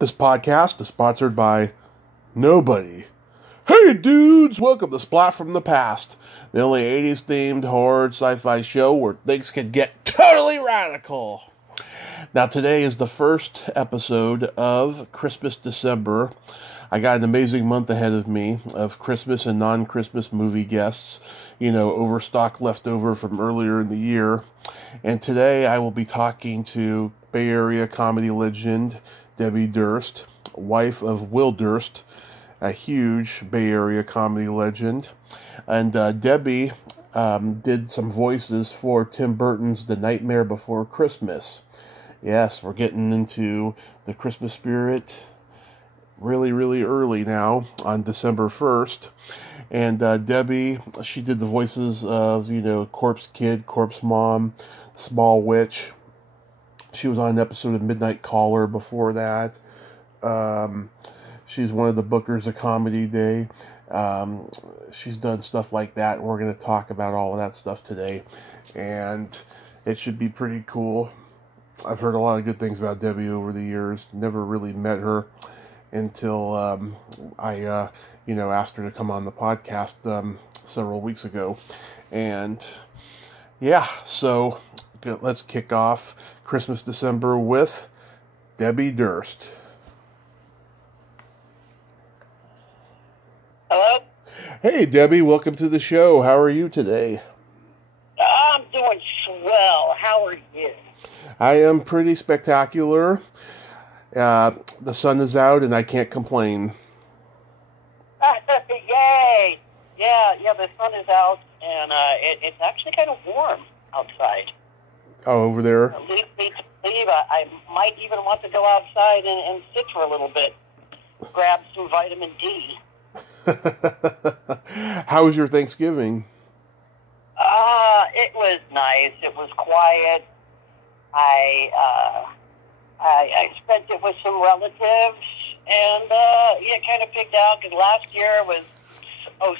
This podcast is sponsored by nobody. Hey dudes, welcome to Splat from the Past, the only 80s themed horror sci-fi show where things can get totally radical. Now today is the first episode of Christmas December. I got an amazing month ahead of me of Christmas and non-Christmas movie guests, overstock left over from earlier in the year. And today I will be talking to Bay Area comedy legend Debi Durst, wife of Will Durst, a huge Bay Area comedy legend. And Debi did some voices for Tim Burton's The Nightmare Before Christmas. Yes, we're getting into the Christmas spirit really, really early now on December 1st. And Debi, she did the voices of, Corpse Kid, Corpse Mom, Small Witch. She was on an episode of Midnight Caller before that. She's one of the bookers of Comedy Day. She's done stuff like that, and we're going to talk about all of that stuff today. And it should be pretty cool. I've heard a lot of good things about Debi over the years. Never really met her until I asked her to come on the podcast several weeks ago. And yeah, so let's kick off Christmas December with Debi Durst. Hello? Hey, Debi, welcome to the show. How are you today? I'm doing swell. How are you? I am pretty spectacular. The sun is out and I can't complain. Yay! Yeah, the sun is out and it's actually kind of warm outside. Oh, over there? Leave me to believe I might even want to go outside and sit for a little bit. Grab some vitamin D. How was your Thanksgiving? It was nice. It was quiet. I spent it with some relatives, and kind of picked out, because last year was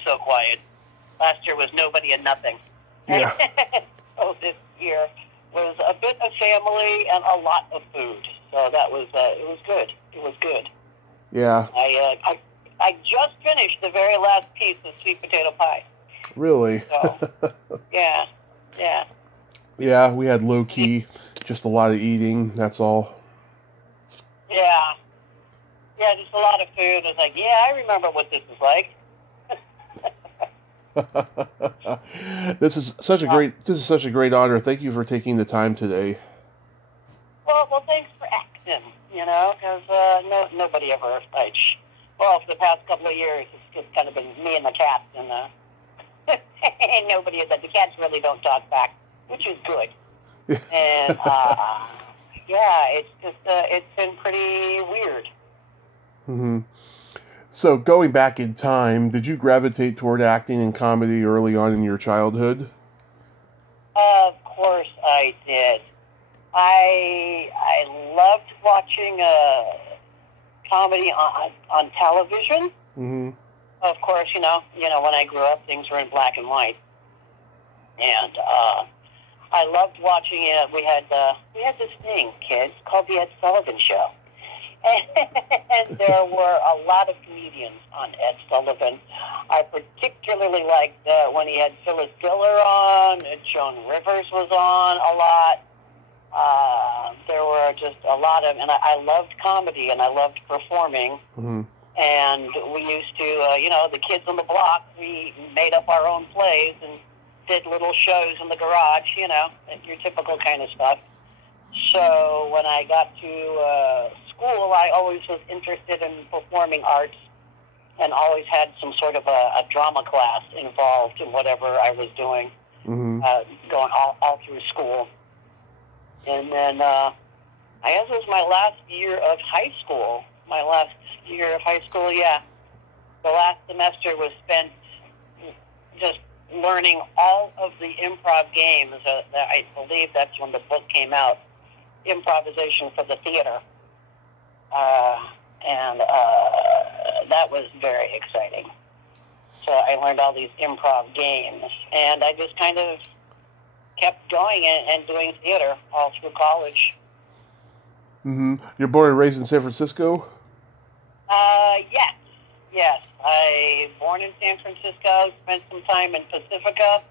so quiet. Last year was nobody and nothing. Yeah. So this year was a bit of family and a lot of food. So that was it was good. It was good. Yeah. I just finished the very last piece of sweet potato pie. Really? So, yeah. Yeah, we had low key, just a lot of eating, that's all. Yeah, just a lot of food. I was like, I remember what this is like. This is such a great honor. Thank you for taking the time today. Well, thanks for acting, because nobody ever, for the past couple of years, it's just kind of been me and the cats, and nobody, the cats really don't talk back, which is good. And, it's just, it's been pretty weird. Mm-hmm. So, going back in time, did you gravitate toward acting and comedy early on in your childhood? Of course I did. I loved watching comedy on television. Mm-hmm. Of course, when I grew up, things were in black and white, and I loved watching it. We had this thing, kids, called the Sullivan Show, and there were a lot of comedians on Ed Sullivan. I particularly liked when he had Phyllis Diller on. Joan Rivers was on a lot. There were just a lot of, and I loved comedy and I loved performing. Mm-hmm. And we used to, the kids on the block, we made up our own plays and did little shows in the garage, your typical kind of stuff. So when I got to school, I always was interested in performing arts and always had some sort of a drama class involved in whatever I was doing, mm-hmm. Going all through school. And then I guess it was my last year of high school. Yeah. The last semester was spent just learning all of the improv games. I believe that's when the book came out, Improvisation for the Theater. And that was very exciting. So I learned all these improv games, and I just kind of kept going and doing theater all through college. Mm-hmm. You're born and raised in San Francisco? Yes. Yes. I born in San Francisco, spent some time in Pacifica.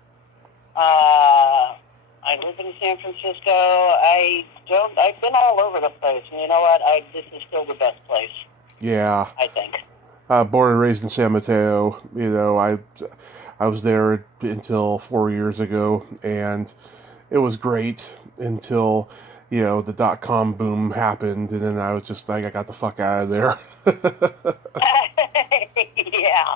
I live in San Francisco. I've been all over the place. And you know what? This is still the best place. Yeah. I think. Born and raised in San Mateo. You know, I was there until 4 years ago, and it was great until, you know, the .com boom happened, and then I was just like, I got the fuck out of there. Yeah.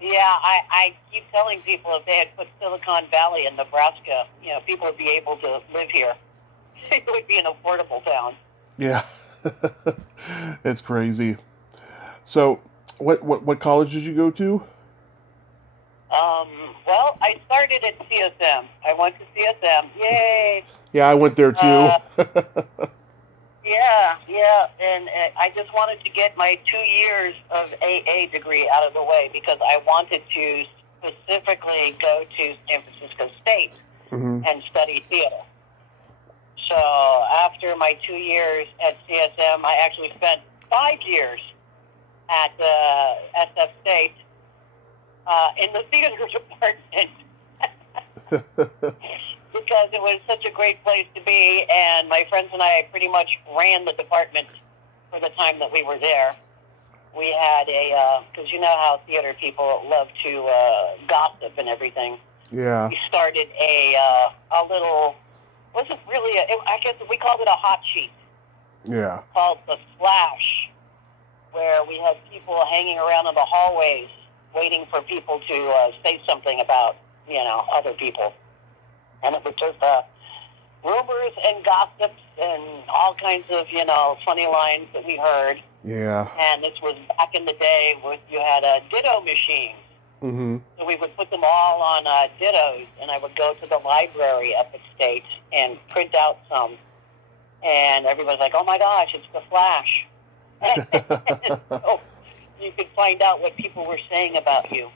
Yeah, I keep telling people if they had put Silicon Valley in Nebraska, you know, people would be able to live here. It would be an affordable town. Yeah. It's crazy. So, what college did you go to? Well, I started at CSM. I went to CSM. Yay! Yeah, I went there too. Yeah, and I just wanted to get my 2 years of AA degree out of the way because I wanted to specifically go to San Francisco State and study theater. So after my 2 years at CSM, I actually spent 5 years at SF State in the theater department. Because it was such a great place to be, and my friends and I pretty much ran the department for the time that we were there. We had because you know how theater people love to gossip and everything. Yeah. We started a little, wasn't really, I guess we called it a hot sheet. Yeah. Called the Splash, where we had people hanging around in the hallways waiting for people to say something about, you know, other people. And it was just rumors and gossips and all kinds of, you know, funny lines that we heard. Yeah. And this was back in the day when you had a ditto machines. Mm-hmm. So we would put them all on dittos, and I would go to the library up at State and print out some. And everybody's like, oh, my gosh, it's the Flash. So you could find out what people were saying about you.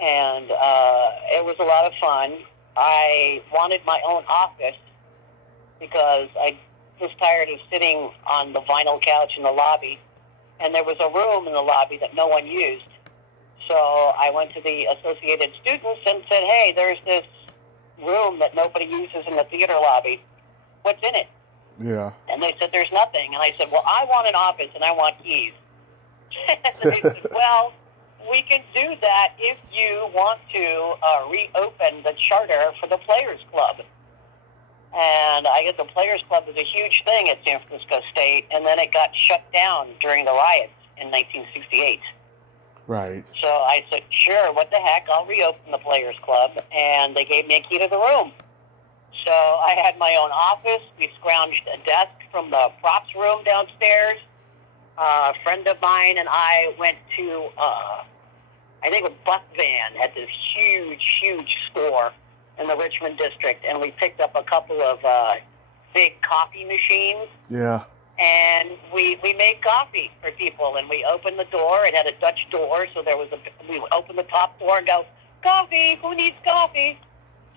And it was a lot of fun. I wanted my own office because I was tired of sitting on the vinyl couch in the lobby. And there was a room in the lobby that no one used. So I went to the Associated Students and said, hey, there's this room that nobody uses in the theater lobby. What's in it? Yeah. And they said, there's nothing. And I said, well, I want an office and I want keys. And they said, well, we can do that if you want to reopen the charter for the Players Club. And I guess the Players Club was a huge thing at San Francisco State, and then it got shut down during the riots in 1968. Right. So I said, sure, what the heck, I'll reopen the Players Club, and they gave me a key to the room. So I had my own office. We scrounged a desk from the props room downstairs. A friend of mine and I went to, I think, a bus van at this huge, huge store in the Richmond district, and we picked up a couple of big coffee machines. Yeah. And we made coffee for people, and we opened the door. It had a Dutch door, so we would open the top door and go, coffee, who needs coffee?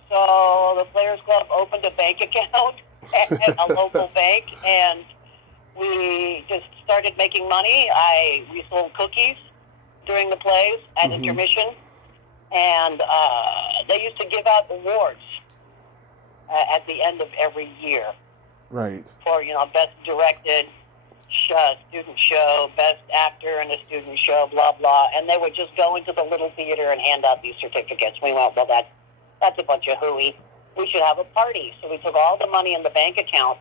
So the Players Club opened a bank account at a local bank, and we just started making money. We sold cookies during the plays at intermission, and they used to give out awards at the end of every year. Right. For, best directed student show, best actor in a student show, blah, blah. And they would just go into the little theater and hand out these certificates. We went, well, that's a bunch of hooey. We should have a party. So we took all the money in the bank account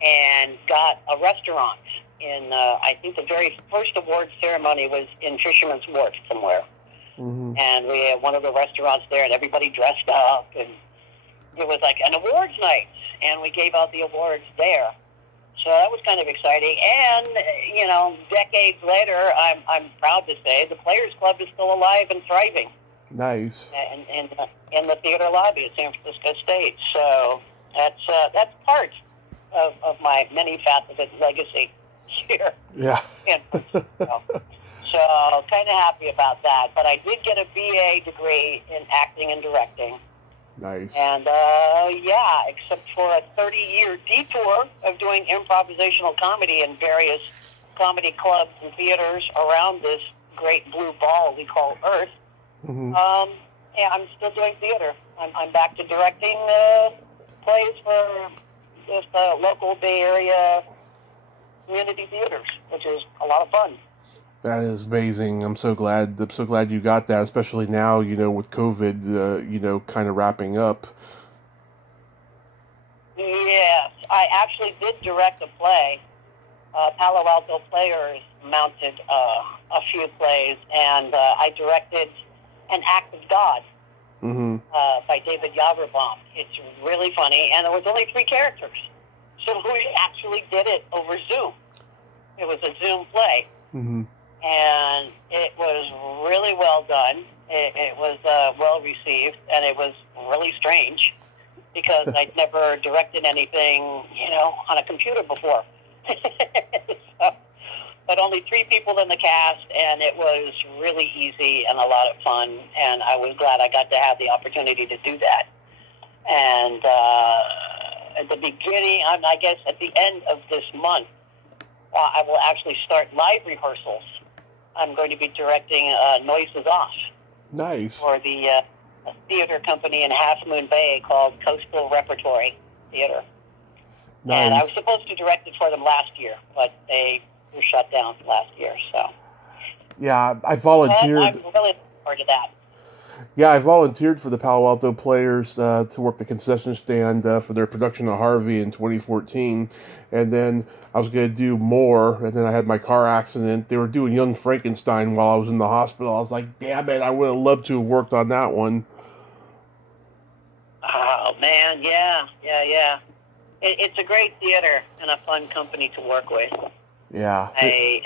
and got a restaurant in, I think the very first award ceremony was in Fisherman's Wharf somewhere. Mm-hmm. And we had one of the restaurants there, and everybody dressed up, and it was like an awards night, and we gave out the awards there. So that was kind of exciting. And, decades later, I'm proud to say the Players Club is still alive and thriving. Nice. In the theater lobby at San Francisco State. So that's part of my many-faceted legacy here. Yeah. So kind of happy about that. But I did get a BA degree in acting and directing. Nice. And, yeah, except for a 30-year detour of doing improvisational comedy in various comedy clubs and theaters around this great blue ball we call Earth, yeah, I'm still doing theater. I'm back to directing plays for just local Bay Area community theaters, which is a lot of fun. That is amazing. I'm so glad you got that, especially now, with COVID, kind of wrapping up. Yes, I actually did direct a play. Palo Alto Players mounted a few plays, and I directed An Act of God by David Yagerbaum. It's really funny, and there was only 3 characters. So we actually did it over Zoom. It was a Zoom play. And it was really well done. It was well received, and it was really strange because I'd never directed anything, on a computer before. But only 3 people in the cast, and it was really easy and a lot of fun, and I was glad I got to have the opportunity to do that. And at the beginning, I guess at the end of this month, I will actually start live rehearsals. I'm going to be directing Noises Off. Nice. For the theater company in Half Moon Bay called Coastal Repertory Theater. Nice. And I was supposed to direct it for them last year, but they were shut down last year, so. Yeah, I volunteered. But I'm really looking forward to that. Yeah, I volunteered for the Palo Alto Players to work the concession stand for their production of Harvey in 2014. And then I was going to do more, and then I had my car accident. They were doing Young Frankenstein while I was in the hospital. I was like, damn it, I would have loved to have worked on that one. Oh, man, yeah. It's a great theater and a fun company to work with. Yeah. I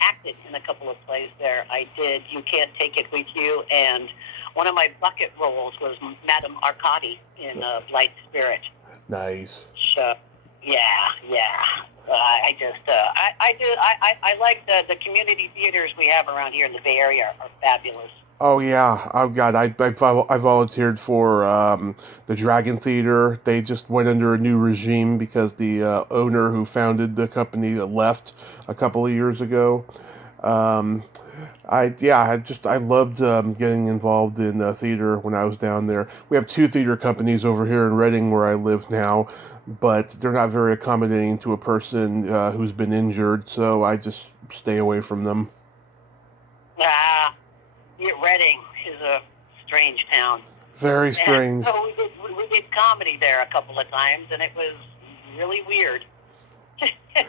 acted in a couple of plays there. I did You Can't Take It With You, and one of my bucket roles was Madame Arcady in Blight Spirit. Nice. So, yeah. I like the community theaters we have around here in the Bay Area are fabulous. Oh yeah, oh god, I volunteered for the Dragon Theater. They just went under a new regime because the owner who founded the company left a couple of years ago. I loved getting involved in theater when I was down there. We have 2 theater companies over here in Reading where I live now, but they're not very accommodating to a person who's been injured, so I just stay away from them. Reading is a strange town. Very strange. And so we did comedy there a couple of times, and it was really weird. It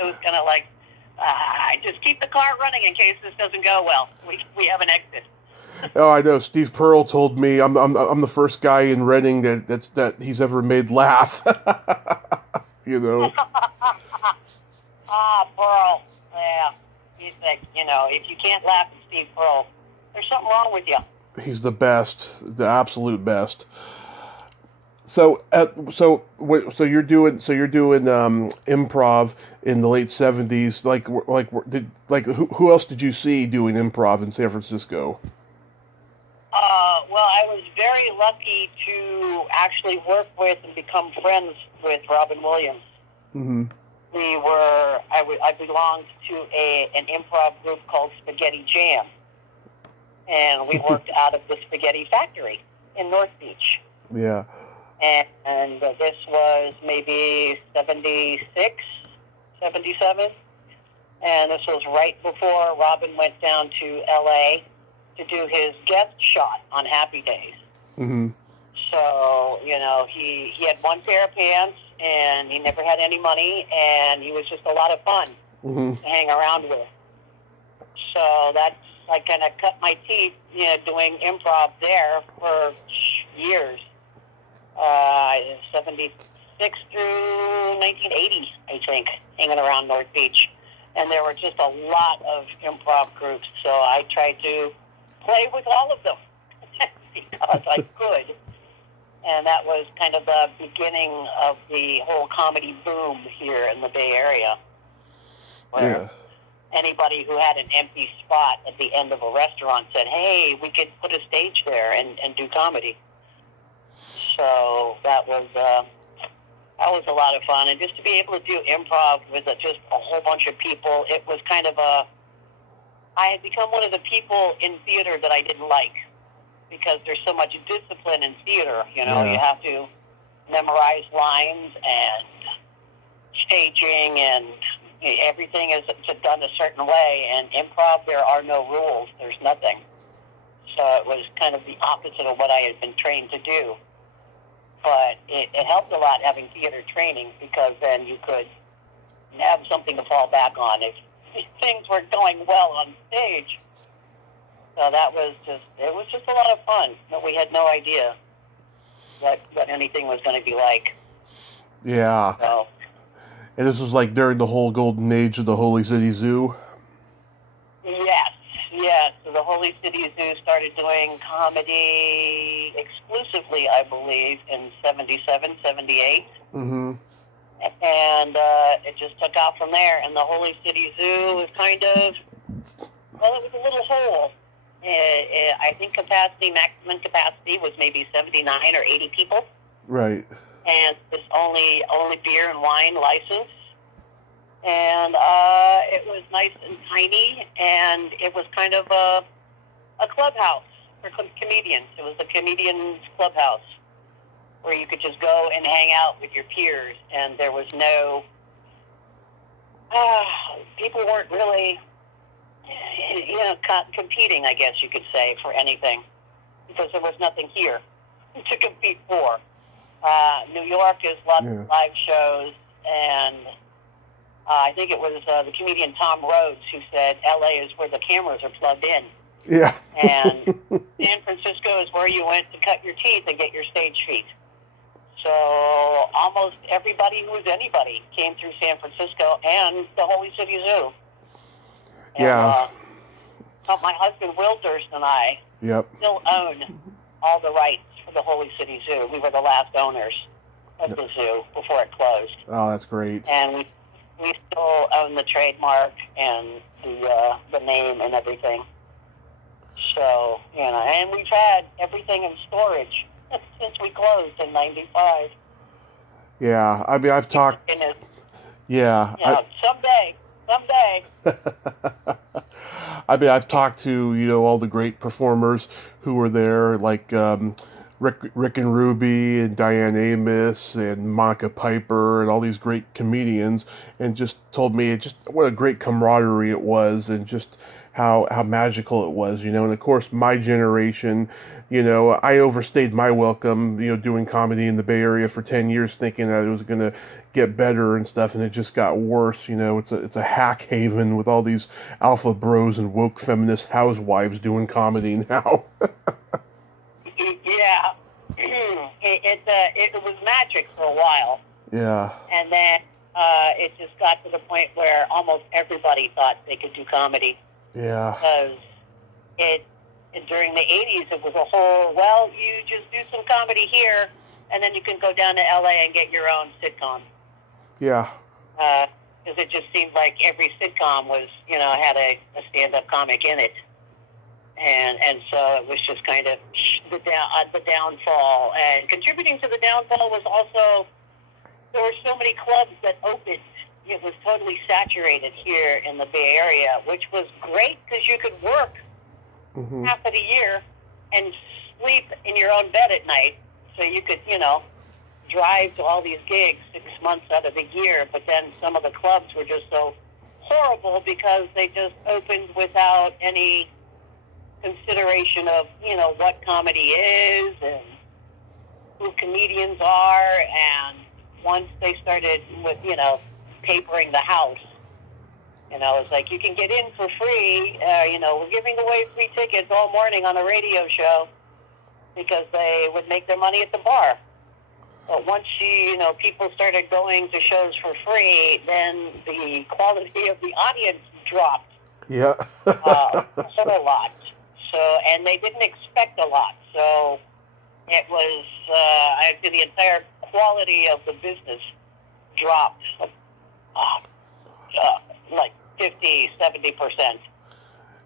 was kind of like, just keep the car running in case this doesn't go well. We have an exit. Oh, I know. Steve Pearl told me I'm the first guy in Reading that he's ever made laugh. Pearl. Yeah. He's like, if you can't laugh at Steve Pearl, there's something wrong with you. He's the best, the absolute best. So you're doing improv in the late 70s. Who else did you see doing improv in San Francisco? Well, I was very lucky to actually work with and become friends with Robin Williams. Mm-hmm. I belonged to an improv group called Spaghetti Jam. And we worked out of the Spaghetti Factory in North Beach. Yeah. And this was maybe 76, 77. And this was right before Robin went down to L.A. to do his guest shot on Happy Days. Mm-hmm. So, he had one pair of pants, and he never had any money, and he was just a lot of fun to hang around with. So I kind of cut my teeth, doing improv there for years, 76 through 1980, I think, hanging around North Beach. And there were just a lot of improv groups, so I tried to play with all of them because I could. And that was kind of the beginning of the whole comedy boom here in the Bay Area. Where anybody who had an empty spot at the end of a restaurant said, hey, we could put a stage there and do comedy. So that was a lot of fun. And just to be able to do improv with just a whole bunch of people, it was kind of I had become one of the people in theater that I didn't like, because there's so much discipline in theater. You know, you have to memorize lines and staging, and everything is done a certain way. And improv, there are no rules. There's nothing. So it was kind of the opposite of what I had been trained to do. But it helped a lot having theater training, because then you could have something to fall back on if things weren't going well on stage. So that was just a lot of fun. But we had no idea what anything was going to be like. Yeah. So, and this was like during the whole golden age of the Holy City Zoo? Yes. So the Holy City Zoo started doing comedy exclusively, I believe, in 77, 78. Mm-hmm. And it just took off from there. And the Holy City Zoo was kind of, well, it was a little hole. I think maximum capacity was maybe 79 or 80 people. Right. And it's only beer and wine license. And it was nice and tiny, and it was kind of a clubhouse for comedians. It was a comedian's clubhouse where you could just go and hang out with your peers, and there was no... people weren't really, competing, I guess you could say, for anything, because there was nothing here to compete for. New York is lots of live shows, and... I think it was the comedian Tom Rhodes who said L.A. is where the cameras are plugged in. Yeah. And San Francisco is where you went to cut your teeth and get your stage feet. So almost everybody who was anybody came through San Francisco and the Holy City Zoo. And, my husband, Will Durst, and I still own all the rights for the Holy City Zoo. We were the last owners of the zoo before it closed. Oh, that's great. And we still own the trademark and the name and everything. So, and we've had everything in storage since we closed in 95. Yeah, I mean, I've talked... Someday. I mean, I've talked to, all the great performers who were there, like Rick and Ruby and Diane Amos and Monica Piper and all these great comedians, and just told me just what a great camaraderie it was, and just how magical it was, and of course my generation, I overstayed my welcome, doing comedy in the Bay Area for 10 years, thinking that it was going to get better and stuff, and it just got worse. It's a hack haven with all these alpha bros and woke feminist housewives doing comedy now. Yeah, it was magic for a while. Yeah. And then it just got to the point where almost everybody thought they could do comedy. Yeah. Because during the 80s, it was a whole, you just do some comedy here, and then you can go down to L.A. and get your own sitcom. Yeah. Because it just seemed like every sitcom was, had a stand-up comic in it. And so it was just kind of the downfall. And contributing to the downfall was also, there were so many clubs that opened. It was totally saturated here in the Bay Area, which was great because you could work half of the year and sleep in your own bed at night. So you could, drive to all these gigs 6 months out of the year. But then some of the clubs were just so horrible because they just opened without any consideration of, what comedy is and who comedians are. And once they started with, papering the house, it's like, you can get in for free. We're giving away free tickets all morning on a radio show because they would make their money at the bar. But once people started going to shows for free, then the quality of the audience dropped. Yeah. A whole lot. So, and they didn't expect a lot. So it was, the entire quality of the business dropped like 50, 70%.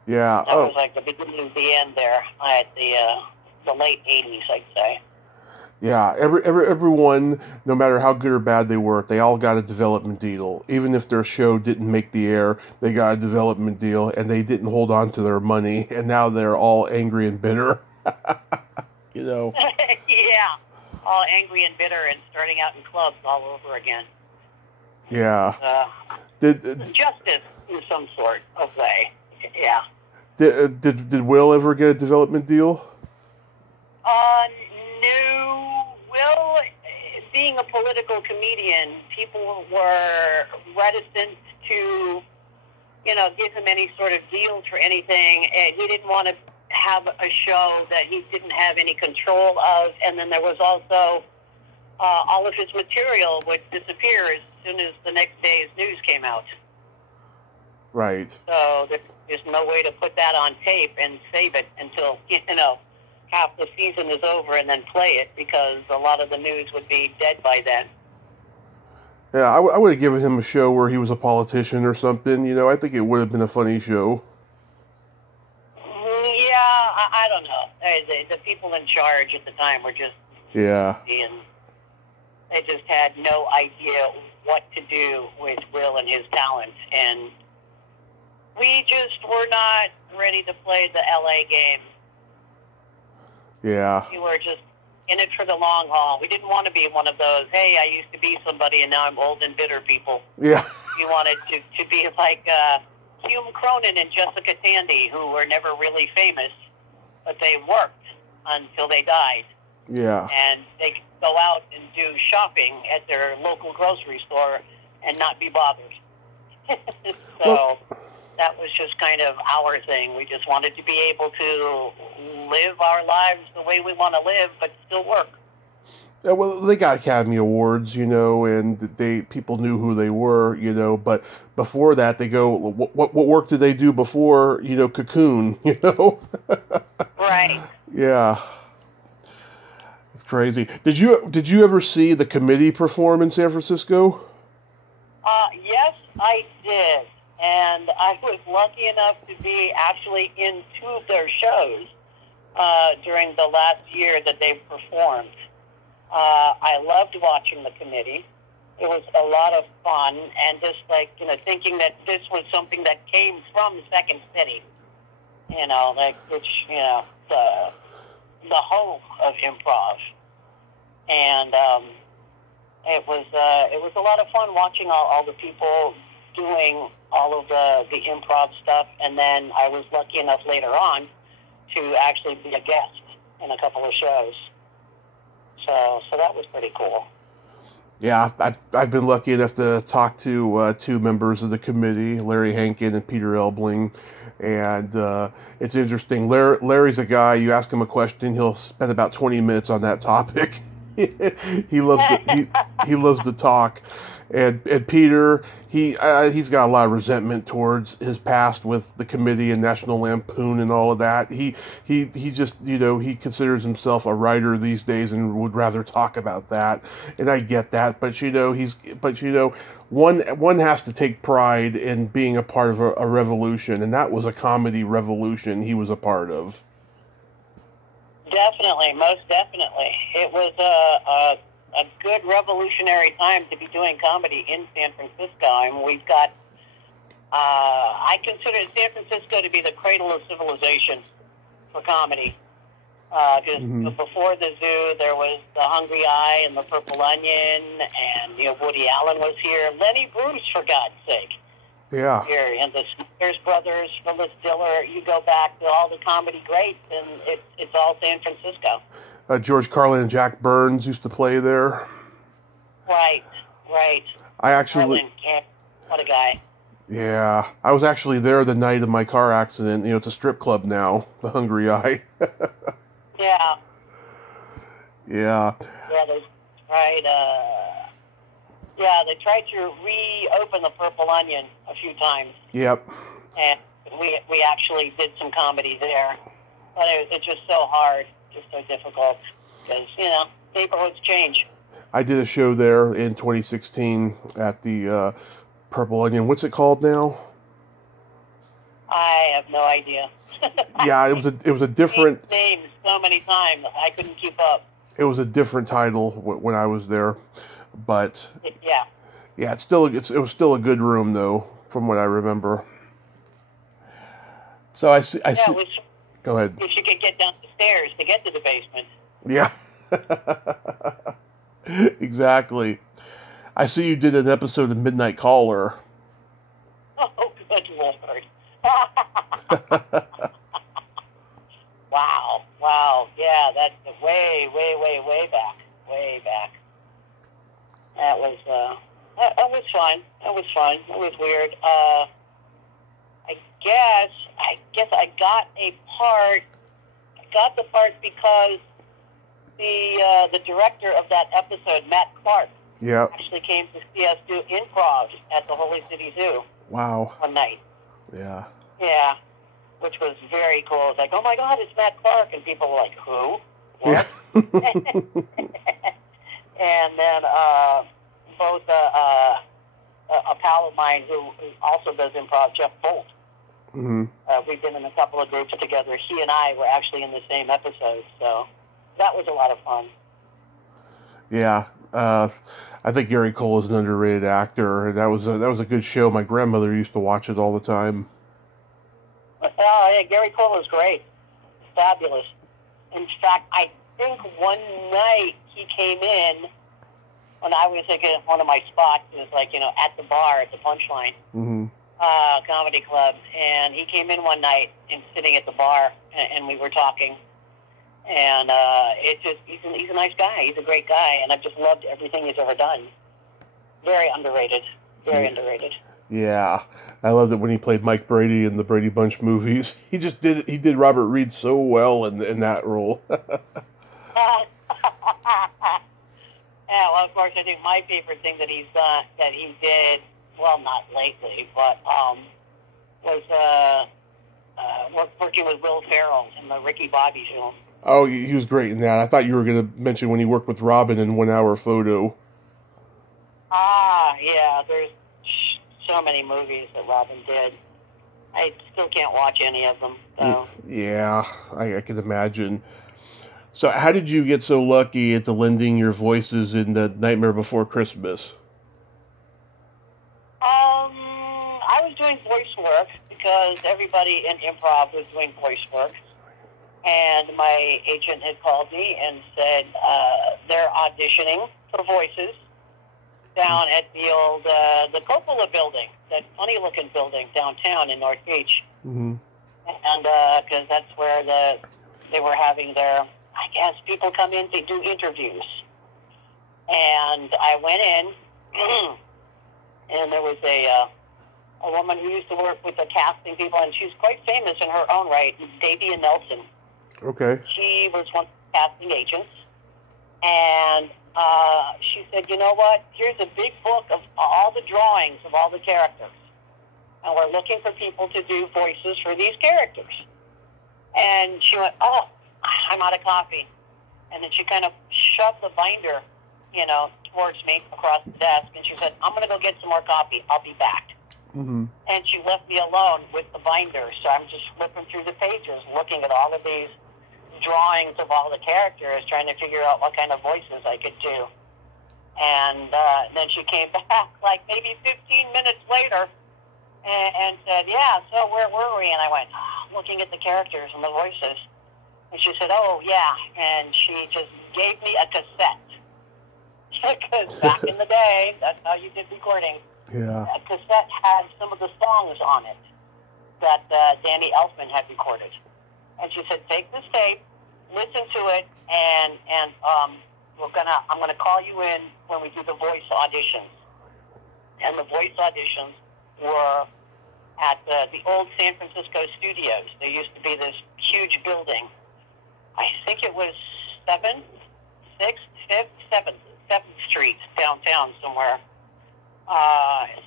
Yeah. That was like the beginning of the end there at the late 80s, I'd say. Yeah, everyone, no matter how good or bad they were, they all got a development deal. Even if their show didn't make the air, they got a development deal, and they didn't hold on to their money, and now they're all angry and bitter. You know? Yeah, all angry and bitter and starting out in clubs all over again. Yeah. Justice in some sort of way. Yeah. Did Will ever get a development deal? No. Will, being a political comedian, people were reticent to, give him any sort of deals for anything. And he didn't want to have a show that he didn't have any control of. And then there was also all of his material would disappear as soon as the next day's news came out. Right. So there's no way to put that on tape and save it until, half the season is over and then play it, because a lot of the news would be dead by then. Yeah, I would have given him a show where he was a politician or something. I think it would have been a funny show. Yeah, I don't know. The people in charge at the time were just... Yeah. And they just had no idea what to do with Will and his talent. And we just were not ready to play the LA game. Yeah. We were just in it for the long haul. We didn't want to be one of those, hey, I used to be somebody and now I'm old and bitter people. Yeah. We wanted to be like Hume Cronin and Jessica Tandy, who were never really famous, but they worked until they died. Yeah. And they could go out and do shopping at their local grocery store and not be bothered. So that was just kind of our thing. We just wanted to be able to live our lives the way we want to live, but still work. Yeah, well, they got Academy Awards, and people knew who they were, but before that, they go, what work did they do before, Cocoon, Right. Yeah. It's crazy. Did you ever see the Committee perform in San Francisco? Yes, I did. And I was lucky enough to be actually in 2 of their shows during the last year that they performed. I loved watching the Committee. It was a lot of fun, and just thinking that this was something that came from Second City, the home of improv. And it was a lot of fun watching all the people doing all of the improv stuff, and then I was lucky enough later on to actually be a guest in a couple of shows. So that was pretty cool. Yeah, I've been lucky enough to talk to 2 members of the Committee, Larry Hankin and Peter Elbling, and it's interesting. Larry's a guy, you ask him a question, he'll spend about 20 minutes on that topic. he loves to talk. And Peter, he's got a lot of resentment towards his past with the Committee and National Lampoon and all of that. He just, he considers himself a writer these days and would rather talk about that. And I get that, but one has to take pride in being a part of a revolution, and that was a comedy revolution he was a part of. Definitely, most definitely. It was a good revolutionary time to be doing comedy in San Francisco. I mean, we've got, I consider San Francisco to be the cradle of civilization for comedy. Because before the Zoo, there was the Hungry Eye and the Purple Onion, and Woody Allen was here. Lenny Bruce, for God's sake. Yeah. Here, and the Snickers brothers, Phyllis Diller. You go back to all the comedy greats, and it's all San Francisco. George Carlin and Jack Burns used to play there. Right. I actually... Carlin, what a guy. Yeah. I was actually there the night of my car accident. It's a strip club now, the Hungry Eye. Yeah. Yeah. Yeah, they tried, they tried to reopen the Purple Onion a few times. Yep. And we actually did some comedy there. But it's just so hard, just so difficult, because, neighborhoods change. I did a show there in 2016 at the Purple Onion. What's it called now? I have no idea. Yeah, it was a different names so many times I couldn't keep up. It was a different title when I was there, but Yeah. yeah, it was still a good room though, from what I remember. So I see. Yeah, it was, Go ahead. if you could get down the stairs to get to the basement. Yeah. Exactly. I see you did an episode of Midnight Caller. Oh, good Lord. Wow. Yeah, that's way back. Way back. That was fun. It was weird. I guess I got a part. I got the part because the director of that episode, Matt Clark, Yeah. actually came to see us do improv at the Holy City Zoo. Wow. One night. Yeah. Yeah, which was very cool. It's like, oh my God, it's Matt Clark, and people were like, who? What? Yeah. And then both a pal of mine who also does improv, Jeff Bolt. Mm-hmm. We've been in a couple of groups together. He and I were actually in the same episode, so that was a lot of fun. Yeah. I think Gary Cole is an underrated actor. That was a good show. My grandmother used to watch it all the time. Oh, yeah, Gary Cole is great. Fabulous. In fact, I think one night he came in when I was at one of my spots. It was like, at the bar at the Punchline Mm-hmm. Comedy Club. And he came in one night and sitting at the bar, and we were talking. And he's a nice guy. He's a great guy, and I've just loved everything he's ever done. Very underrated. Very underrated. Yeah, I loved it when he played Mike Brady in the Brady Bunch movies. He did Robert Reed so well in that role. Yeah, well, of course, I think my favorite thing that he did, well, not lately, but was working with Will Ferrell in the Ricky Bobby Show. Oh, he was great in that. I thought you were going to mention when he worked with Robin in 1 Hour Photo. Yeah, there's so many movies that Robin did. I still can't watch any of them. So. Yeah, I can imagine. So how did you get so lucky into lending your voices in The Nightmare Before Christmas? I was doing voice work because everybody in improv was doing voice work. And my agent had called me and said they're auditioning for voices down at the old the Coppola building, that funny-looking building downtown in North Beach. Mm-hmm. And because that's where they were having their, I guess, people come in to do interviews. And I went in, and there was a woman who used to work with the casting people, and she's quite famous in her own right, Debi Nelson. Okay. She was one of the casting agents, and she said, you know what, here's a big book of all the drawings of all the characters, and we're looking for people to do voices for these characters. And she went, oh, I'm out of copy. And then she kind of shoved the binder, towards me across the desk, and she said, I'm going to go get some more copy. I'll be back. Mm-hmm. And she left me alone with the binder, so I'm just flipping through the pages, looking at all of these drawings of all the characters, trying to figure out what kind of voices I could do. And then she came back like maybe 15 minutes later and said, yeah, so where were we? And I went, looking at the characters and the voices. And she said, oh, yeah. And she just gave me a cassette. Because back in the day, that's how you did recording. Yeah. A cassette had some of the songs on it that Danny Elfman had recorded. And she said, take this tape, listen to it, and I'm gonna call you in when we do the voice auditions. And the voice auditions were at the old San Francisco studios. There used to be this huge building. I think it was 7th Street downtown somewhere,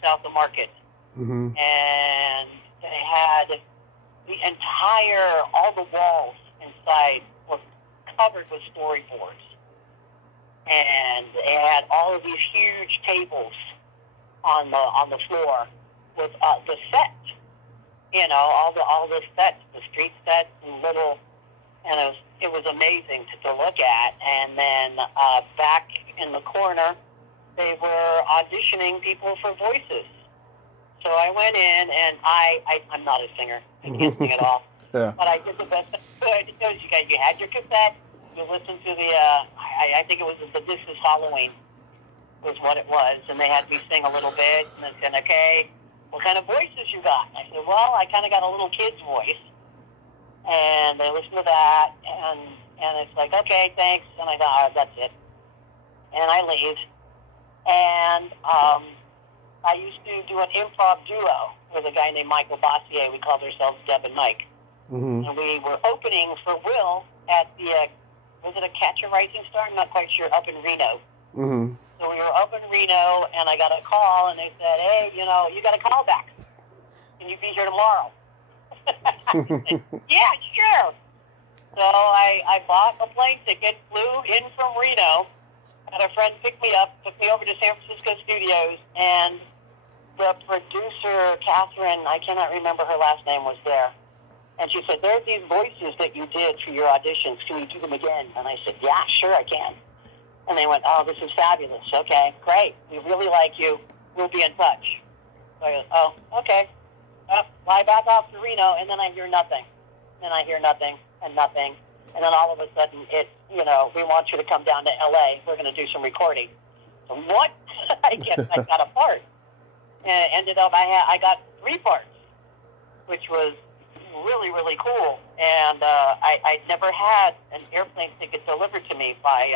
south of Market. Mm-hmm. And they had all the walls inside were covered with storyboards. And they had all of these huge tables on the floor with the set, all the sets, the street sets and little and it was amazing to look at. And then back in the corner, they were auditioning people for voices. So I went in, and I'm not a singer. I can't sing at all. Yeah. But I did the best I could. You had your cassette. You listened to the, I think it was the This Is Halloween was what it was. And they had me sing a little bit. And they said, okay, what kind of voices you got? And I said, well, I kind of got a little kid's voice. And they listened to that. And it's like, okay, thanks. And I thought, all right, that's it. And I leave. And I used to do an improv duo with a guy named Michael Bossier. We called ourselves Deb and Mike. Mm-hmm. And we were opening for Will at the, was it a Catch a Rising Star? I'm not quite sure, up in Reno. Mm-hmm. So we were up in Reno, and I got a call, and they said, hey, you got a call back. Can you be here tomorrow? I said, yeah, sure. So I bought a plane ticket, flew in from Reno, had a friend pick me up, took me over to San Francisco studios, and the producer, Catherine, I cannot remember her last name, was there. And she said, there's these voices that you did for your auditions. Can you do them again? And I said, yeah, sure I can. And they went, oh, this is fabulous. Okay, great. We really like you. We'll be in touch. So I go, oh, okay. Fly back off to Reno, and then I hear nothing. Then I hear nothing and nothing. And then all of a sudden, we want you to come down to L.A. We're going to do some recording. So what? I guess I got a part. And it ended up, I got 3 parts, which was really, really cool. And I'd never had an airplane ticket delivered to me by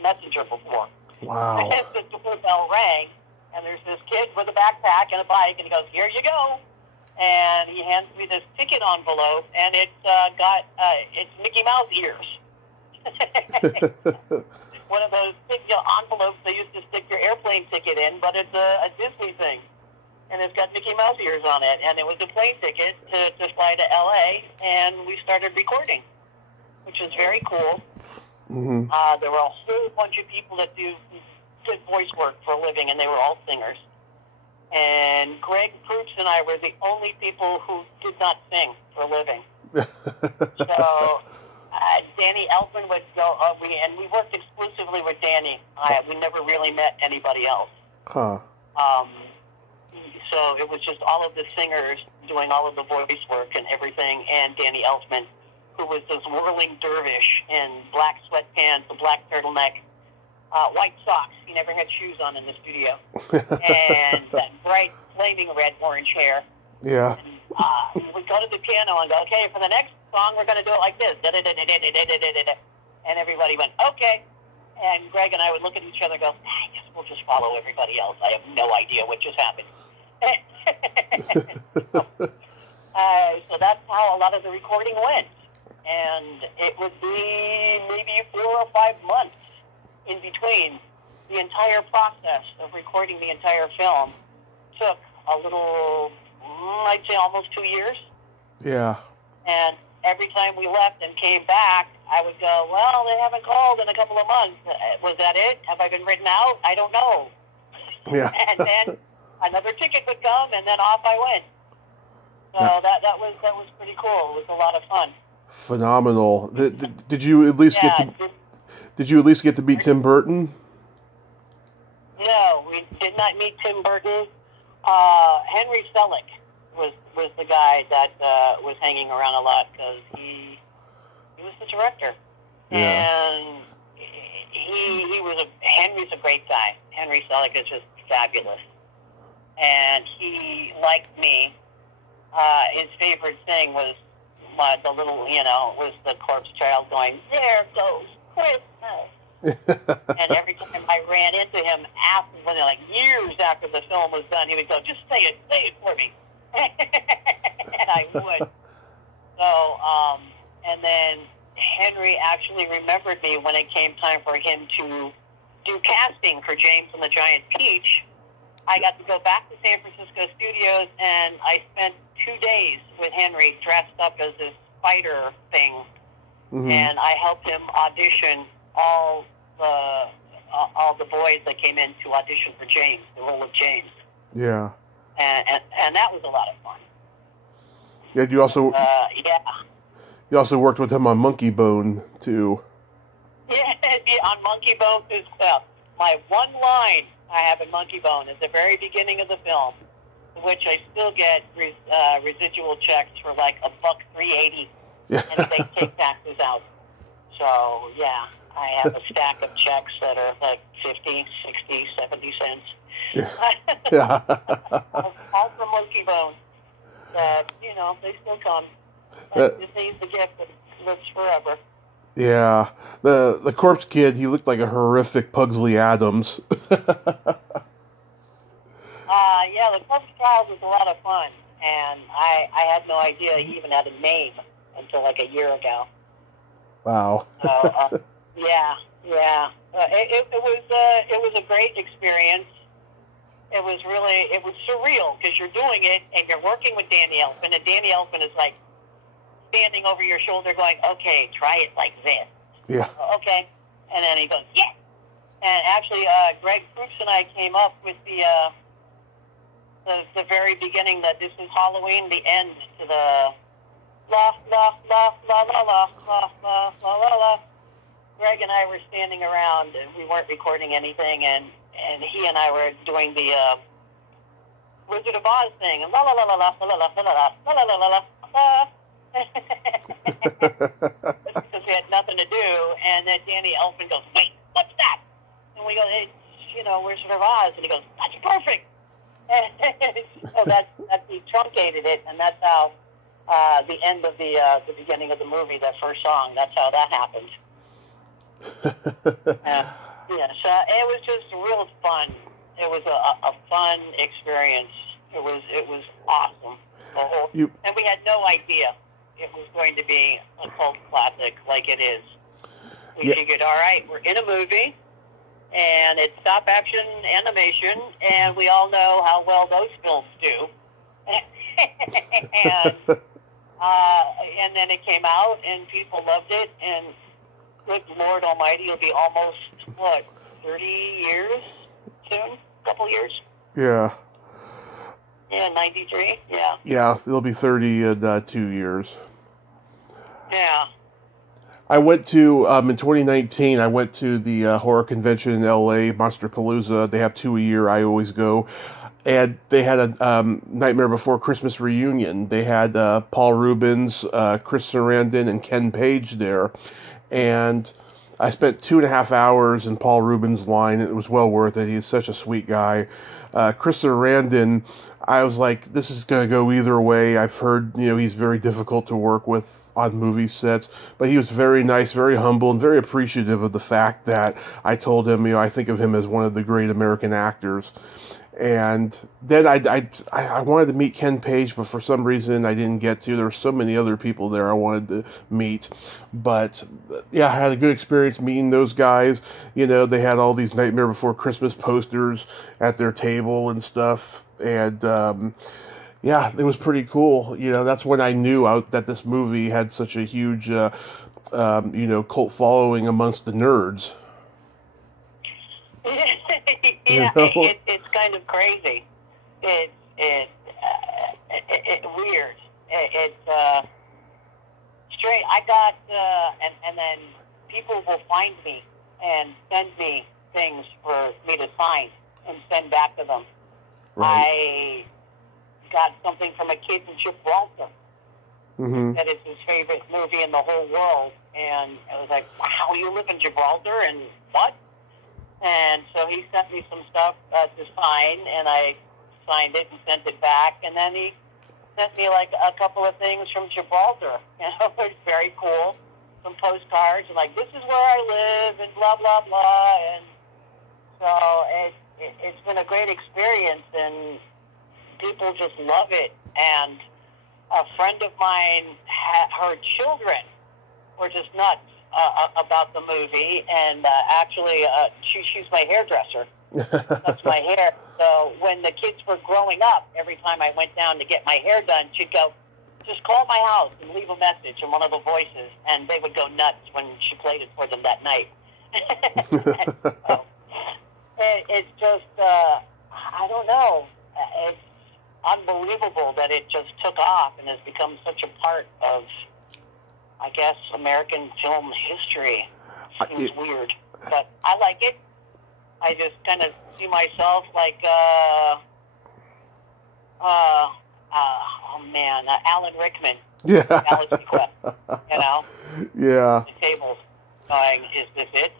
messenger before. Wow. And the doorbell rang, and there's this kid with a backpack and a bike, and he goes, here you go. And he hands me this ticket envelope, and it's it's Mickey Mouse ears. One of those big envelopes they used to stick your airplane ticket in, but it's a Disney thing. And it's got Mickey Mouse ears on it. And it was a plane ticket to fly to L.A., and we started recording, which was very cool. Mm-hmm. There were a whole bunch of people that did voice work for a living, and they were all singers. And Greg Proops and I were the only people who did not sing for a living. So Danny Elbling would go, and we worked exclusively with Danny. We never really met anybody else. Huh. So it was just all of the singers doing all of the voice work and everything, and Danny Elfman, who was this whirling dervish in black sweatpants, a black turtleneck, white socks. He never had shoes on in the studio. And that bright, flaming red, orange hair. Yeah. And we'd go to the piano and go, okay, for the next song, we're going to do it like this. And everybody went, okay. And Greg and I would look at each other and go, I guess we'll just follow everybody else. I have no idea what just happened. So that's how a lot of the recording went. And it would be maybe 4 or 5 months in between. The entire process of recording the entire film took a little, I'd say almost 2 years. Yeah. And every time we left and came back, I would go, well, they haven't called in a couple of months. Was that it? Have I been written out? I don't know. Yeah. And then another ticket would come, and then off I went. So that was pretty cool. It was a lot of fun. Phenomenal. Did you at least Did you at least get to meet Tim Burton? No, we did not meet Tim Burton. Henry Selick was the guy that was hanging around a lot because he was the director. Yeah. And Henry's a great guy. Henry Selick is just fabulous. And he liked me. His favorite thing was was the corpse child going, there goes Christmas. And every time I ran into him years after the film was done, he would go, just say it for me. And I would. So, and then Henry actually remembered me when it came time for him to do casting for James and the Giant Peach. I got to go back to San Francisco studios, and I spent 2 days with Henry dressed up as this spider thing, and I helped him audition all the boys that came in to audition for James, the role of James. Yeah. And that was a lot of fun. Yeah. You also. Yeah. You also worked with him on Monkey Bone, too. Yeah, on Monkey Bone as well. My one line I have in Monkey Bone is the very beginning of the film, which I still get residual checks for like $1.380, Yeah. and they take taxes out. So, yeah, I have a stack of checks that are like 50, 60, 70 cents. Yeah. All from Monkey Bone. That, you know, they still come. Disney's the gift that lives forever. Yeah. The Corpse Kid, he looked like a horrific Pugsley Adams. Yeah, the Corpse Child was a lot of fun, and I had no idea he even had a name until like a year ago. Wow. So, yeah. It was a great experience. It was surreal because you're doing it and you're working with Danny Elfman, and Danny Elfman is like standing over your shoulder going, okay, try it like this. Yeah. Okay. And then he goes, yeah. And actually, Greg Proops and I came up with the very beginning that this is Halloween, the end to the la la la la la la la la la la la. Greg and I were standing around, and we weren't recording anything, and he and I were doing the Wizard of Oz thing, and la la la la la la la la la la la la la la. Because we had nothing to do, and then Danny Elfman goes, wait, what's that? And we go, it's, Wizard of Oz, and he goes, that's perfect. So he truncated it, and that's how the end of the beginning of the movie, that first song, that's how that happened. Yeah, so it was just real fun. It was a fun experience. It was awesome. And we had no idea it was going to be a cult classic like it is. We figured, all right, we're in a movie, and it's stop-action animation, and we all know how well those films do. And then it came out, and people loved it, and good Lord Almighty, it'll be almost, 30 years soon? A couple years? Yeah. Yeah, 93, yeah. Yeah, it'll be 30 in 2 years. Yeah. I went to, in 2019, I went to the horror convention in LA, Monsterpalooza. They have 2 a year, I always go. And they had a Nightmare Before Christmas reunion. They had Paul Rubens, Chris Sarandon, and Ken Page there. And I spent 2.5 hours in Paul Rubens' line. It was well worth it. He's such a sweet guy. Chris Sarandon, I was like, this is going to go either way. I've heard, he's very difficult to work with on movie sets, but he was very nice, very humble, and very appreciative of the fact that I told him, I think of him as one of the great American actors. And then I wanted to meet Ken Page, but for some reason I didn't get to. There were so many other people there I wanted to meet. But, yeah, I had a good experience meeting those guys. They had all these Nightmare Before Christmas posters at their table and stuff. And, yeah, it was pretty cool. That's when I knew that this movie had such a huge, cult following amongst the nerds. Yeah, it's kind of crazy. It's weird. It's straight. I got and then people will find me and send me things for me to sign and send back to them. Right. I got something from a kid in Gibraltar that is his favorite movie in the whole world, and I was like, "Wow, you live in Gibraltar?" And what? And so he sent me some stuff to sign, and I signed it and sent it back. And then he sent me like a couple of things from Gibraltar. It was very cool. Some postcards, and like, this is where I live, and blah, blah, blah. And so it's been a great experience, and people just love it. And a friend of mine, her children were just nuts about the movie, and actually she's my hairdresser. That's my hair. So when the kids were growing up, every time I went down to get my hair done, she'd go, just call my house and leave a message in one of the voices, and they would go nuts when she played it for them that night. So, it's just, I don't know, it's unbelievable that it just took off and has become such a part of I guess, American film history. Seems weird, but I like it. I just kind of see myself like, Alan Rickman. Yeah. Alex Bequest, you know? Yeah. The tables going, is this it?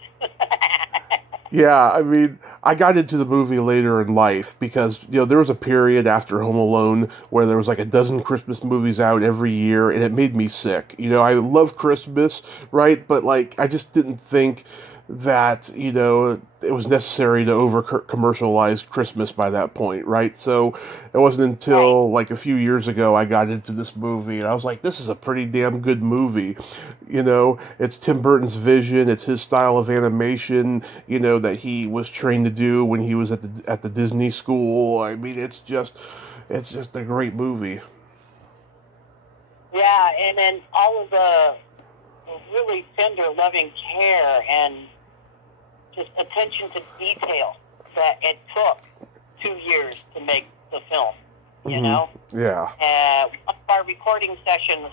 Yeah, I mean, I got into the movie later in life because, there was a period after Home Alone where there was like a dozen Christmas movies out every year, and it made me sick. I love Christmas, right? But, like, I just didn't think that, it was necessary to over-commercialize Christmas by that point, right? So it wasn't until, like, a few years ago I got into this movie, and I was like, this is a pretty damn good movie. It's Tim Burton's vision, it's his style of animation, that he was trained to do when he was at the Disney school. I mean, it's just a great movie. Yeah, and then all of the really tender, loving care and just attention to detail that it took 2 years to make the film, you know? Yeah. One of our recording sessions, and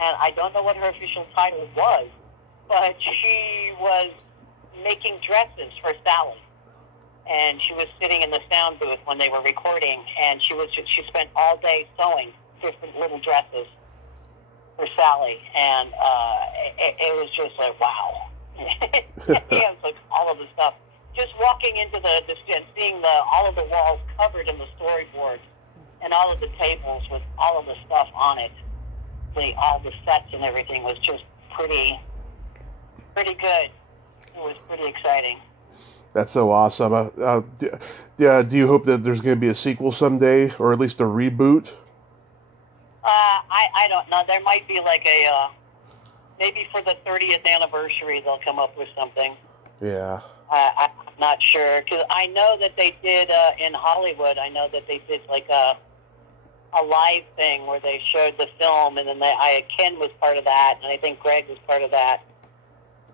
I don't know what her official title was, but she was making dresses for Sally. And she was sitting in the sound booth when they were recording, and she spent all day sewing different little dresses for Sally, and it was just like, wow. Yeah, it's like all of the stuff. Just walking into and seeing all of the walls covered in the storyboards, and all of the tables with all of the stuff on it, all the sets and everything was just pretty good. It was pretty exciting. That's so awesome. Do you hope that there's going to be a sequel someday, or at least a reboot? I don't know. There might be like maybe for the 30th anniversary they'll come up with something. Yeah. I'm not sure, because I know that they did in Hollywood. I know that they did like a live thing where they showed the film, and then Ken was part of that, and I think Greg was part of that,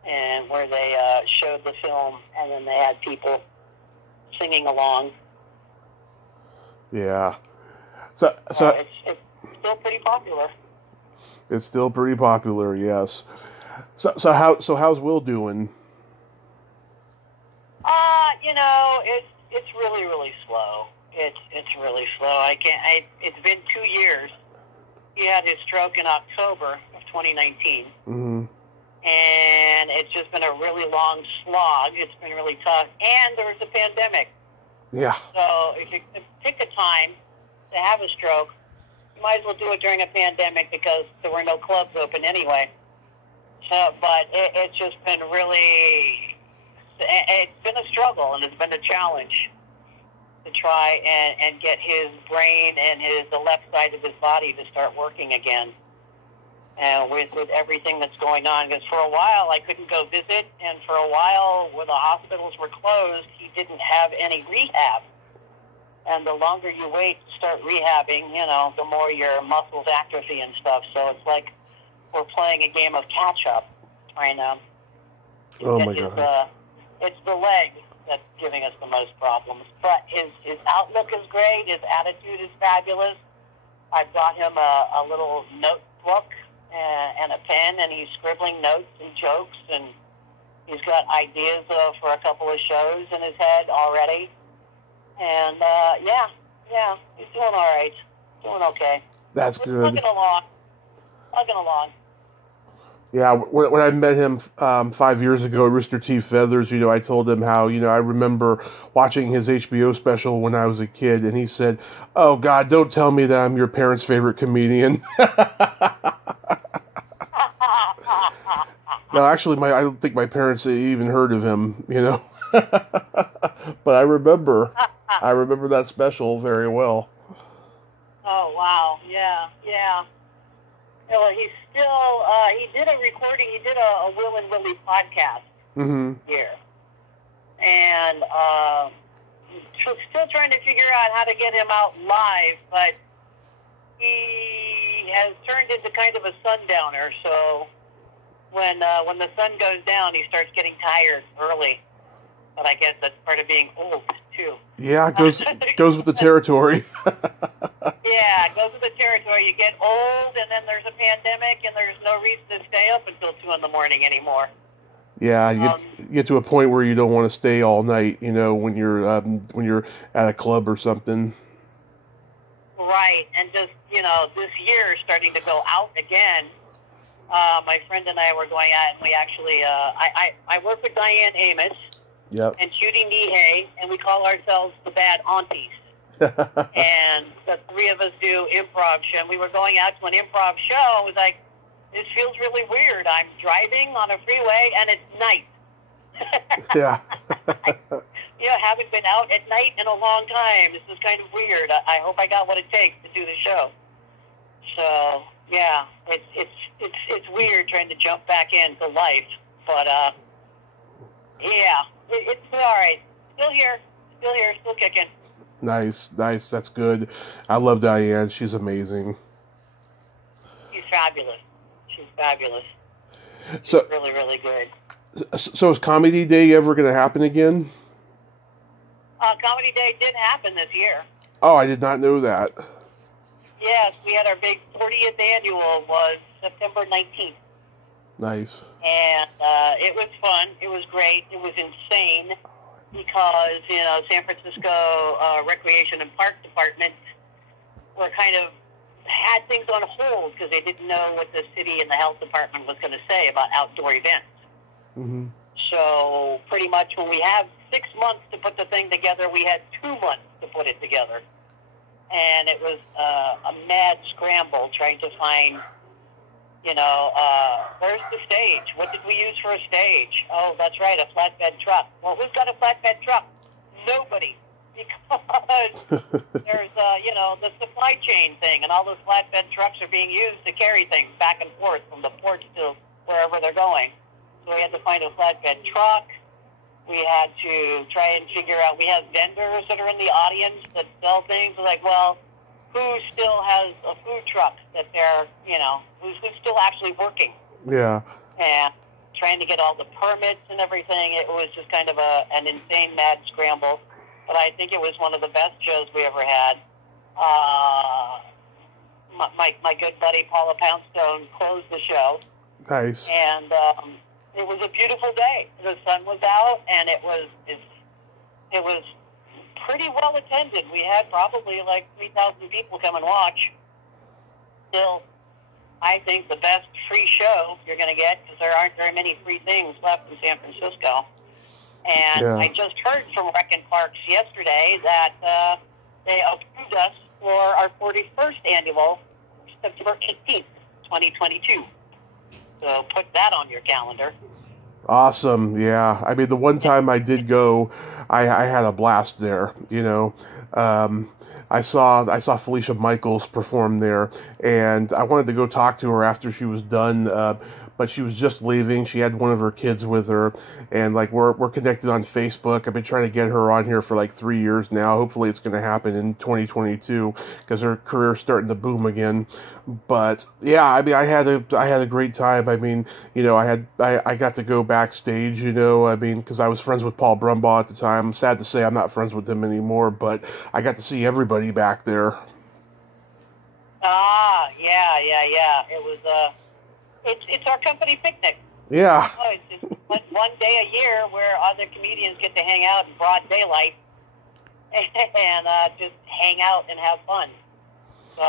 and where they showed the film, and then they had people singing along. Yeah. So it's still pretty popular. It's still pretty popular, yes. So how's Will doing? It's really, really slow. It's really slow. It's been 2 years. He had his stroke in October of 2019. Mm-hmm. And it's just been a really long slog. It's been really tough. And there was a pandemic. Yeah. So if you could pick a time to have a stroke, you might as well do it during a pandemic, because there were no clubs open anyway. But it's just been really, it's been a struggle, and it's been a challenge to try and get his brain and the left side of his body to start working again. With everything that's going on. Because for a while I couldn't go visit, and for a while when the hospitals were closed, he didn't have any rehab. And the longer you wait to start rehabbing, the more your muscles atrophy and stuff. So it's like we're playing a game of catch-up right now. Oh, my God. It's the leg that's giving us the most problems. But his outlook is great. His attitude is fabulous. I've got him a little notebook and a pen, and he's scribbling notes and jokes, and he's got ideas for a couple of shows in his head already. And, yeah, he's doing all right. Doing okay. That's good. Plugging along. Yeah, when I met him 5 years ago at Rooster Teeth Feathers, I told him how, I remember watching his HBO special when I was a kid, and he said, "Oh, God, don't tell me that I'm your parents' favorite comedian." No, actually, I don't think my parents even heard of him, But I remember that special very well. Oh, wow, yeah. Well, he's still, he did a recording, he did a Will and Willie podcast here. And still trying to figure out how to get him out live, but he has turned into kind of a sundowner, so when the sun goes down, he starts getting tired early. But I guess that's part of being old, too. Yeah, it goes with the territory. Yeah, it goes with the territory. You get old, and then there's a pandemic, and there's no reason to stay up until 2 in the morning anymore. Yeah, you get to a point where you don't want to stay all night, when you're at a club or something. Right, and just, this year starting to go out again. My friend and I were going out, and we actually, I work with Diane Amos and Judy Nihei, and we call ourselves the Bad Aunties. And the three of us do improv show. And we were going out to an improv show. It was like, this feels really weird. I'm driving on a freeway, and it's night. Yeah. Haven't been out at night in a long time. This is kind of weird. I hope I got what it takes to do the show. So, yeah, it's weird trying to jump back into life. But, yeah, it's all right. Still here, still kicking. Nice. That's good. I love Diane. She's amazing. She's fabulous. So really, really good. So is Comedy Day ever going to happen again? Comedy Day did happen this year. Oh, I did not know that. Yes, we had our big 40th annual was September 19th. Nice. And it was fun. It was great. It was insane because, San Francisco Recreation and Park Department were kind of had things on hold because they didn't know what the city and the health department was going to say about outdoor events. Mm-hmm. So pretty much when we have 6 months to put the thing together, we had 2 months to put it together. And it was a mad scramble trying to find, where's the stage? What did we use for a stage? Oh, that's right, a flatbed truck. Well, who's got a flatbed truck? Nobody. Because there's, the supply chain thing, and all those flatbed trucks are being used to carry things back and forth from the ports to wherever they're going. So we had to find a flatbed truck. We had to try and figure out, we have vendors that are in the audience that sell things. We're like, well, who still has a food truck that they're, who's still actually working? Yeah. And trying to get all the permits and everything. It was just kind of an insane mad scramble. But I think it was one of the best shows we ever had. My good buddy Paula Poundstone closed the show. Nice. And it was a beautiful day. The sun was out, and it was pretty well attended. We had probably like 3,000 people come and watch. Still, I think the best free show you're going to get, because there aren't very many free things left in San Francisco. And I just heard from Rec and Parks yesterday that they approved us for our 41st annual, September 18th, 2022. So put that on your calendar. Awesome. Yeah. I mean, the one time I did go, I had a blast there, I saw Felicia Michaels perform there, and I wanted to go talk to her after she was done, but she was just leaving. She had one of her kids with her, and we're connected on Facebook. I've been trying to get her on here for 3 years now. Hopefully it's going to happen in 2022 because her career's starting to boom again. But yeah, I mean, I had a great time. I mean, I got to go backstage, because I was friends with Paul Brumbaugh at the time. I'm sad to say I'm not friends with him anymore, but I got to see everybody back there. Yeah. It was it's our company picnic. Yeah. It's just one day a year where other comedians get to hang out in broad daylight and just hang out and have fun. So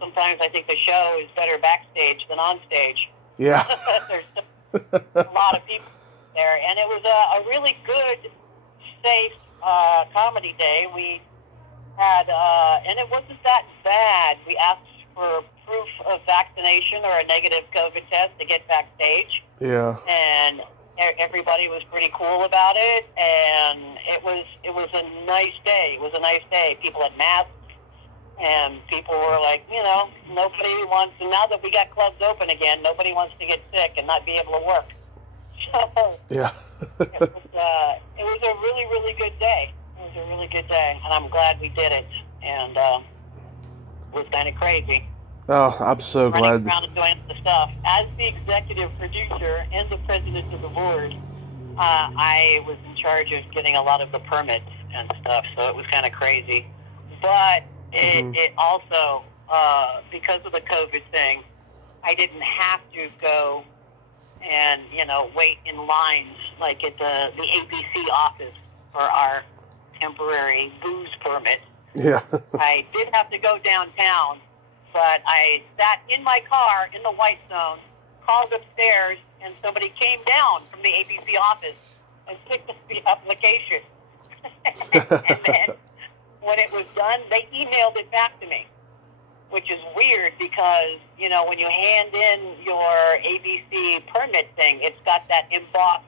sometimes I think the show is better backstage than on stage. Yeah. There's a lot of people there, and it was a really good, safe comedy day. We had, and it wasn't that bad. We asked for proof of vaccination or a negative COVID test to get backstage. Yeah. And everybody was pretty cool about it, and it was a nice day. It was a nice day. People had masks, and people were like, nobody wants, and now that we got clubs open again, nobody wants to get sick and not be able to work. So yeah. it was a really, really good day. It was a really good day, and I'm glad we did it. And it was kind of crazy. Oh, I'm so glad. Running around and doing the stuff. As the executive producer and the president of the board, I was in charge of getting a lot of the permits and stuff, so it was kind of crazy. But It also, because of the COVID thing, I didn't have to go and, wait in lines like at the ABC office for our temporary booze permit. Yeah. I did have to go downtown, but I sat in my car in the white zone, called upstairs, and somebody came down from the ABC office and picked up the application. And then when it was done, they emailed it back to me, which is weird because, when you hand in your ABC permit thing, it's got that embossed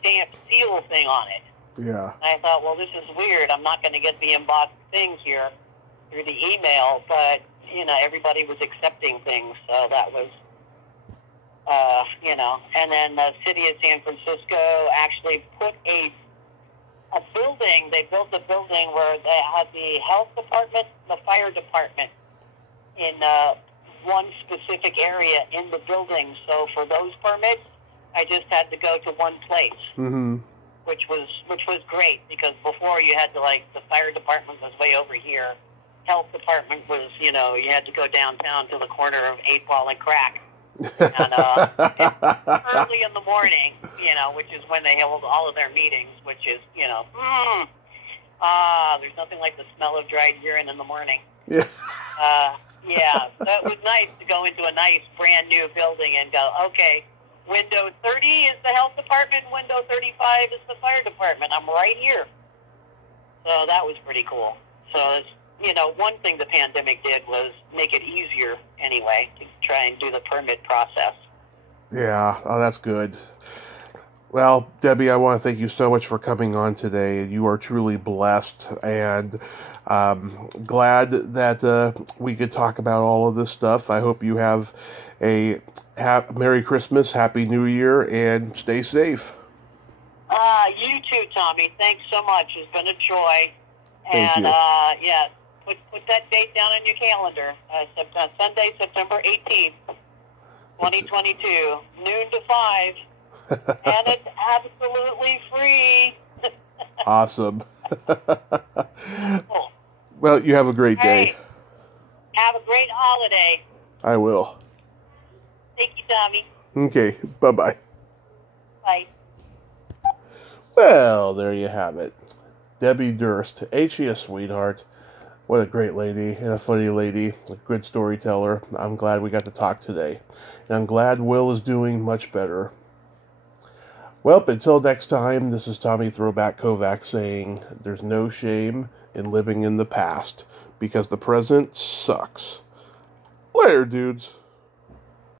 stamp seal thing on it. Yeah. And I thought, well, this is weird. I'm not going to get the embossed thing here through the email, but, everybody was accepting things, so that was, and then the city of San Francisco actually put a building, they built a building where they had the health department, the fire department in one specific area in the building. So for those permits, I just had to go to one place, which was great because before you had to the fire department was way over here. Health department was, you had to go downtown to the corner of 8 Ball and Crack. And early in the morning, which is when they hold all of their meetings, which is, there's nothing like the smell of dried urine in the morning. Yeah. So it was nice to go into a nice brand new building and go, okay, window 30 is the health department, window 35 is the fire department. I'm right here. So that was pretty cool. So it's, one thing the pandemic did was make it easier anyway to try and do the permit process. Yeah, oh, that's good. Well, Debbie, I want to thank you so much for coming on today. You are truly blessed, and glad that we could talk about all of this stuff. I hope you have a Merry Christmas, Happy New Year, and stay safe. You too, Tommy. Thanks so much. It's been a joy. Thank you. Put that date down on your calendar. Sunday, September 18th, 2022, noon to 5. And it's absolutely free. Awesome. Cool. Well, you have a great day. Hey, have a great holiday. I will. Thank you, Tommy. Okay, bye-bye. Bye. Well, there you have it. Debi Durst, ain't she a sweetheart? What a great lady and a funny lady, a good storyteller. I'm glad we got to talk today. And I'm glad Will is doing much better. Well, until next time, this is Tommy Throwback Kovac saying there's no shame in living in the past because the present sucks. Later, dudes.